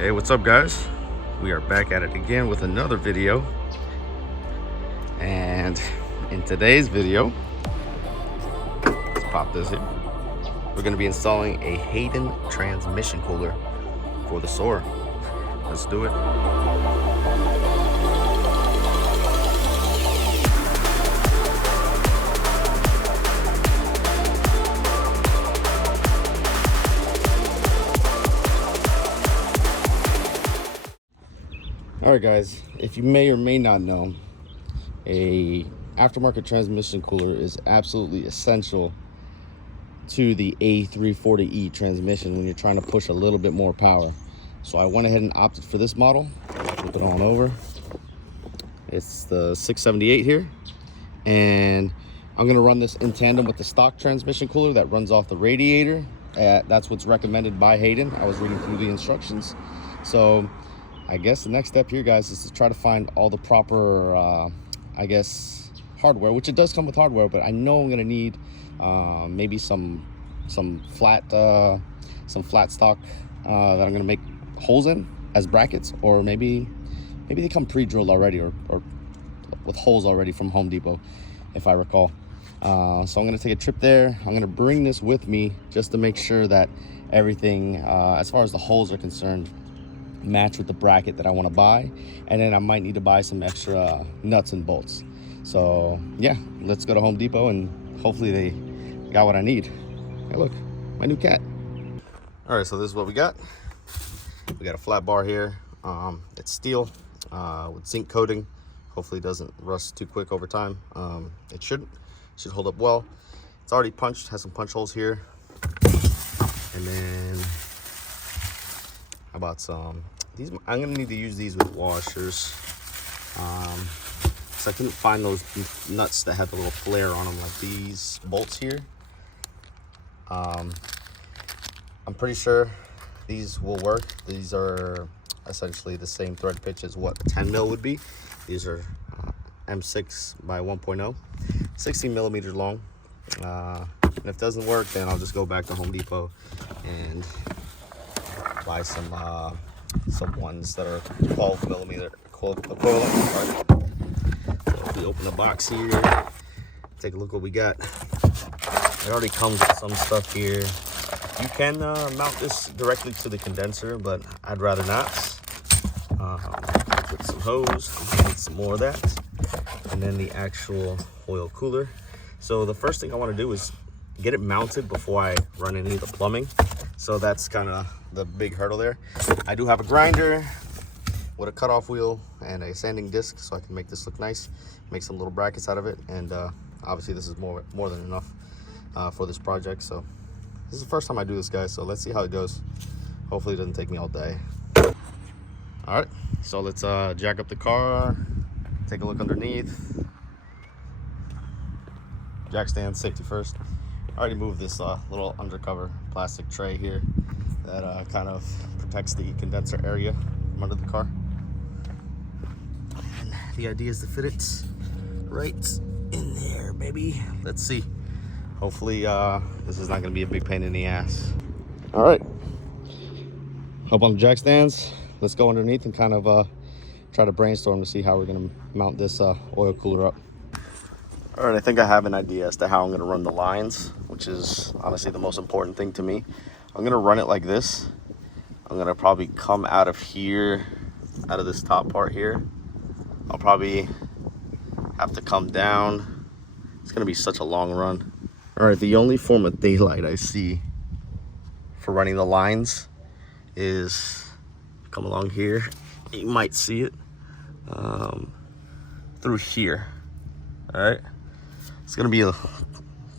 Hey, what's up guys? We are back at it again with another video. And in today's video, let's pop this here. We're gonna be installing a Hayden transmission cooler for the Soarer. Let's do it. All right guys, if you may or may not know, a aftermarket transmission cooler is absolutely essential to the A340E transmission when you're trying to push a little bit more power. So I went ahead and opted for this model. Flip it on over. It's the 678 here, and I'm gonna run this in tandem with the stock transmission cooler that runs off the radiator. That's what's recommended by Hayden. I was reading through the instructions. So I guess the next step here, guys, is to try to find all the proper, I guess, hardware, which it does come with hardware, but I know I'm gonna need maybe some flat stock that I'm gonna make holes in as brackets, or maybe they come pre-drilled already, or with holes already from Home Depot, if I recall. So I'm gonna take a trip there. I'm gonna bring this with me just to make sure that everything, as far as the holes are concerned, match with the bracket that I want to buy. And then I might need to buy some extra nuts and bolts. So yeah, let's go to Home Depot and hopefully they got what I need. Hey look, my new cat. All right, so this is what we got. We got a flat bar here. It's steel with zinc coating. Hopefully it doesn't rust too quick over time. It should hold up well. It's already punched, has some punch holes here. And then how about some these? I'm gonna need to use these with washers. So I couldn't find those nuts that had the little flare on them, like these bolts here. I'm pretty sure these will work. These are essentially the same thread pitch as what a 10 mil would be. These are M6 by 1.0, 16 millimeters long. And if it doesn't work, then I'll just go back to Home Depot and buy some ones that are 12 millimeter equivalent. Right. So if we open the box here, take a look what we got. It already comes with some stuff here. You can mount this directly to the condenser, but I'd rather not. Put some hose, need some more of that, and then the actual oil cooler. So the first thing I want to do is get it mounted before I run any of the plumbing. So that's kind of the big hurdle there. I do have a grinder with a cutoff wheel and a sanding disc, so I can make this look nice, make some little brackets out of it. And obviously this is more than enough for this project. So this is the first time I do this, guys, so let's see how it goes. Hopefully it doesn't take me all day. All right, so let's jack up the car, take a look underneath. Jack stand, safety first. I already moved this little undercover plastic tray here that kind of protects the condenser area from under the car. And the idea is to fit it right in there, baby. Let's see. Hopefully this is not gonna be a big pain in the ass. All right, up on the jack stands. Let's go underneath and kind of try to brainstorm to see how we're gonna mount this oil cooler up. All right, I think I have an idea as to how I'm gonna run the lines, which is honestly the most important thing to me. I'm gonna run it like this. I'm gonna probably come out of here, out of this top part here. I'll probably have to come down. It's gonna be such a long run. All right, the only form of daylight I see for running the lines is come along here. You might see it through here. All right, it's gonna be a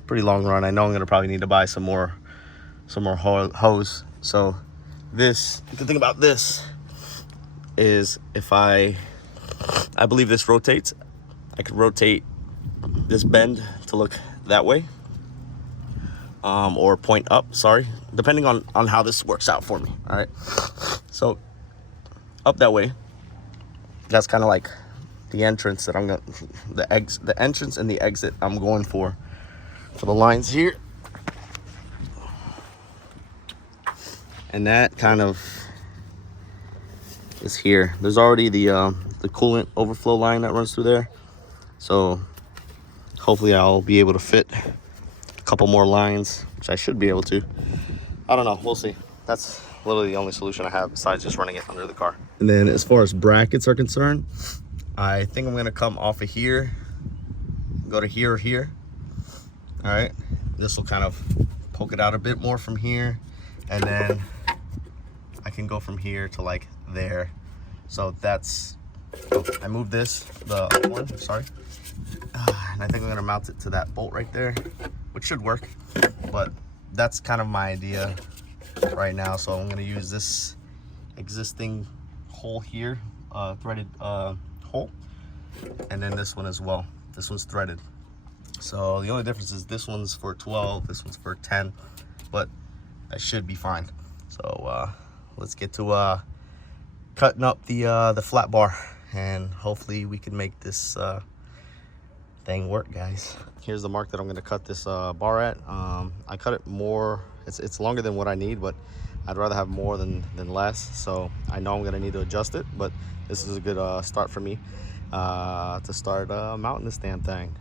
pretty long run. I know I'm gonna probably need to buy some more hose. So this, the thing about this is if I believe this rotates, I could rotate this bend to look that way, or point up, sorry, depending on how this works out for me. All right, so up that way, that's kind of like the entrance that I'm gonna, the entrance and the exit I'm going for the lines here. And that kind of is here. There's already the coolant overflow line that runs through there, so hopefully I'll be able to fit a couple more lines, which I should be able to. I don't know, we'll see. That's literally the only solution I have besides just running it under the car. And then as far as brackets are concerned, I think I'm gonna come off of here, go to here or here. All right, this will kind of poke it out a bit more from here, and then I can go from here to like there. So that's, I moved this, the one, sorry. And I think I'm gonna mount it to that bolt right there, which should work, but that's kind of my idea right now. So I'm gonna use this existing hole here, threaded hole, and then this one as well. This one's threaded. So the only difference is this one's for 12, this one's for 10, but that should be fine. So let's get to cutting up the flat bar, and hopefully we can make this thing work, guys. Here's the mark that I'm going to cut this bar at. I cut it more, it's longer than what I need, but I'd rather have more than less. So I know I'm going to need to adjust it, but this is a good start for me to start mounting this damn thing.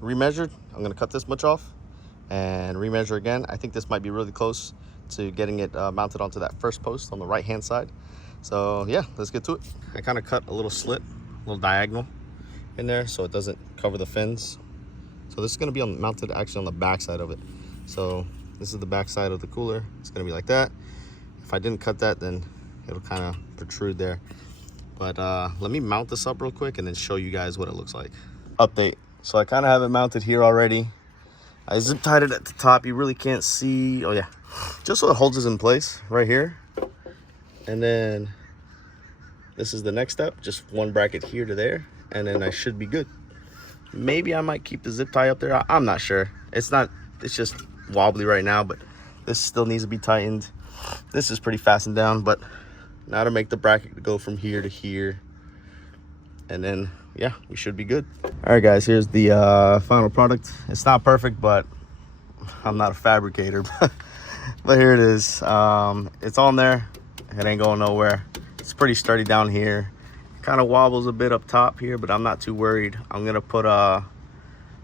Remeasured, I'm going to cut this much off and remeasure again. I think this might be really close to getting it mounted onto that first post on the right hand side. So yeah, let's get to it. I kind of cut a little slit, a little diagonal in there so it doesn't cover the fins. So this is going to be mounted actually on the back side of it. So this is the back side of the cooler. It's going to be like that. If I didn't cut that, then it'll kind of protrude there. But let me mount this up real quick and then show you guys what it looks like. Update. So I kind of have it mounted here already. I zip tied it at the top. You really can't see. Oh yeah, just so it holds us in place right here. And then this is the next step, just one bracket here to there, and then I should be good. Maybe I might keep the zip tie up there. I'm not sure. It's just wobbly right now, but this still needs to be tightened. This is pretty fastened down, but now to make the bracket go from here to here, and then yeah, we should be good. All right guys, here's the final product. It's not perfect, but I'm not a fabricator, but here it is. It's on there. It ain't going nowhere. It's pretty sturdy down here. Kind of wobbles a bit up top here, but I'm not too worried. I'm gonna put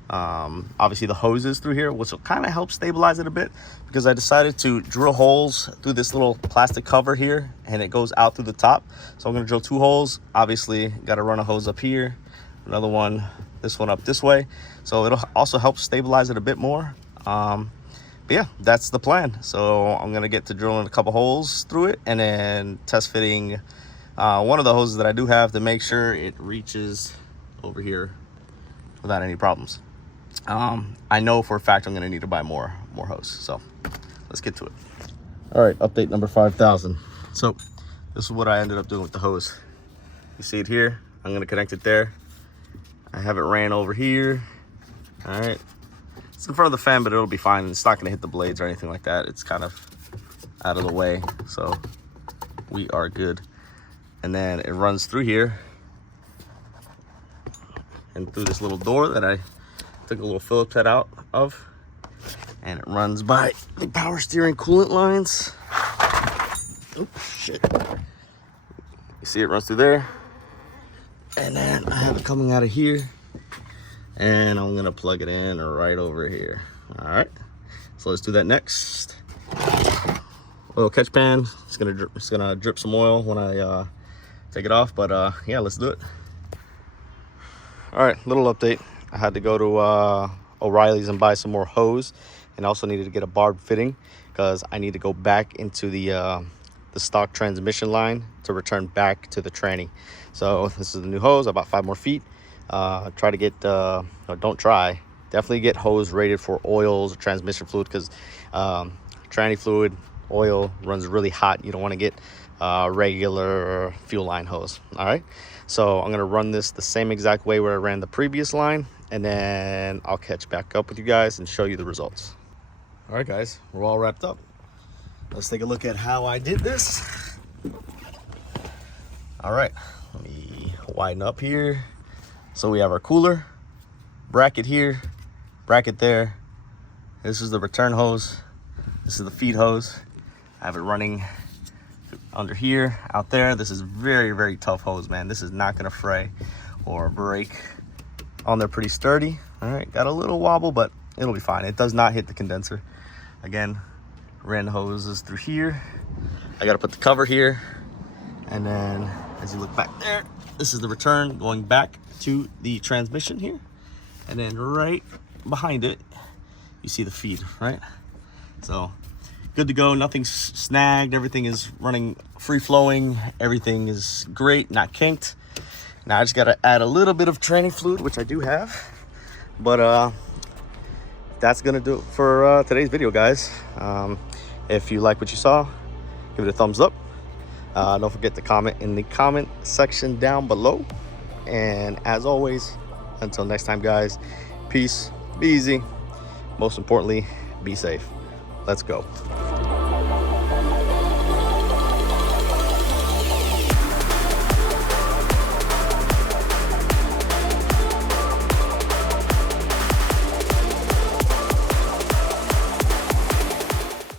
obviously the hoses through here, which will kind of help stabilize it a bit, because I decided to drill holes through this little plastic cover here, and it goes out through the top. So I'm gonna drill 2 holes. Obviously got to run a hose up here, another one, this one up this way, so it'll also help stabilize it a bit more. But yeah, that's the plan. So I'm gonna get to drilling a couple holes through it, and then test fitting one of the hoses that I do have to make sure it reaches over here without any problems. I know for a fact I'm gonna need to buy more hose, so let's get to it. All right, update number 5,000. So this is what I ended up doing with the hose. You see it here. I'm gonna connect it there. I have it ran over here. All right, it's in front of the fan, but it'll be fine. It's not gonna hit the blades or anything like that. It's kind of out of the way, so we are good. And then it runs through here and through this little door that I took a little Phillips head out of, and it runs by the power steering coolant lines. Oh shit. You see it runs through there, and then I have it coming out of here, and I'm gonna plug it in right over here. All right, so let's do that next. Oil catch pan. It's gonna drip some oil when I take it off, but yeah, let's do it. All right, little update. I had to go to O'Reilly's and buy some more hose, and also needed to get a barb fitting because I need to go back into the stock transmission line to return back to the tranny. So this is the new hose. I bought 5 more feet. Try to get no, don't try, definitely get hose rated for oils or transmission fluid, because tranny fluid oil runs really hot. You don't want to get regular fuel line hose. All right, so I'm gonna run this the same exact way where I ran the previous line, and then I'll catch back up with you guys and show you the results. All right guys, we're all wrapped up. Let's take a look at how I did this. All right, let me widen up here. So we have our cooler, bracket here, bracket there. This is the return hose. This is the feed hose. I have it running under here, out there. This is very, very tough hose, man. This is not gonna fray or break on there. Pretty sturdy. All right, got a little wobble, but it'll be fine. It does not hit the condenser. Again, ran the hoses through here. I gotta put the cover here, and then as you look back there, this is the return going back to the transmission here, and then right behind it you see the feed, right? So good to go, nothing's snagged, everything is running free flowing, everything is great, not kinked. Now I just gotta add a little bit of training fluid, which I do have, but that's gonna do it for today's video, guys. If you like what you saw, give it a thumbs up. Don't forget to comment in the comment section down below, and as always, until next time, guys, peace, be easy, most importantly, be safe. Let's go.